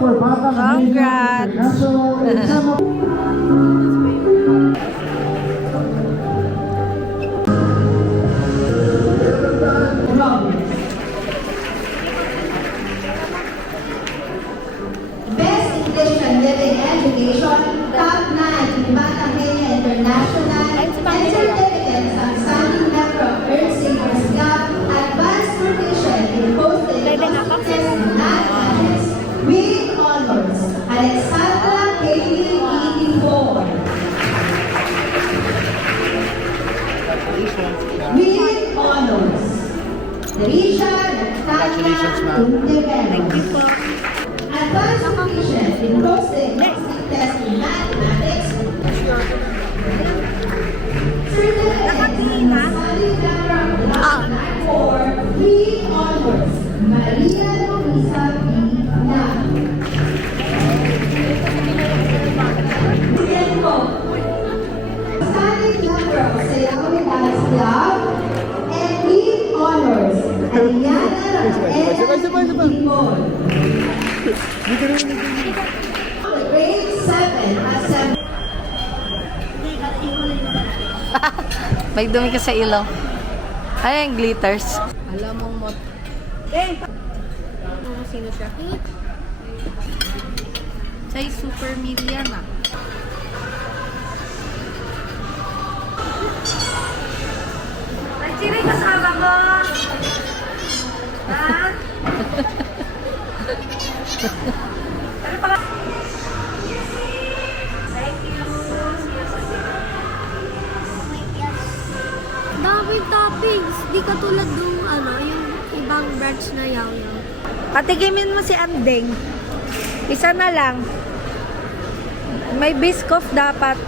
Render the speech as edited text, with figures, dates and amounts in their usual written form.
for Batang Congrats! International Exam. Best English and Living Education, top 9 in Batangenia International, and certificates on standing member of Earth Savers Club, advanced proficient in post-diagnostics and mathematics, with honors, Alexandra Katie 84. With honors, Risha Natalia Tundeveros. Advanced proficient in post-diagnostic test in mathematics, certificate in study camera block 4, with honors, Maria Luisa V. Lam. Study camera of Sayawi Dance Club, and with honors, Ariana Rafaela Timon. Grade 7 at 7. May dumi ka sa ilaw. Ay, yung glitters. Alam mong mot. Sino siya? Say Super Million ah. Ay, sino yung kasama ko? Ha? Ano pala? Thank you. Daming toppings. Di katulad nung yung ibang branch na yaw-yaw. Patikimin mo si Andeng. Isa na lang. May biscoff dapat.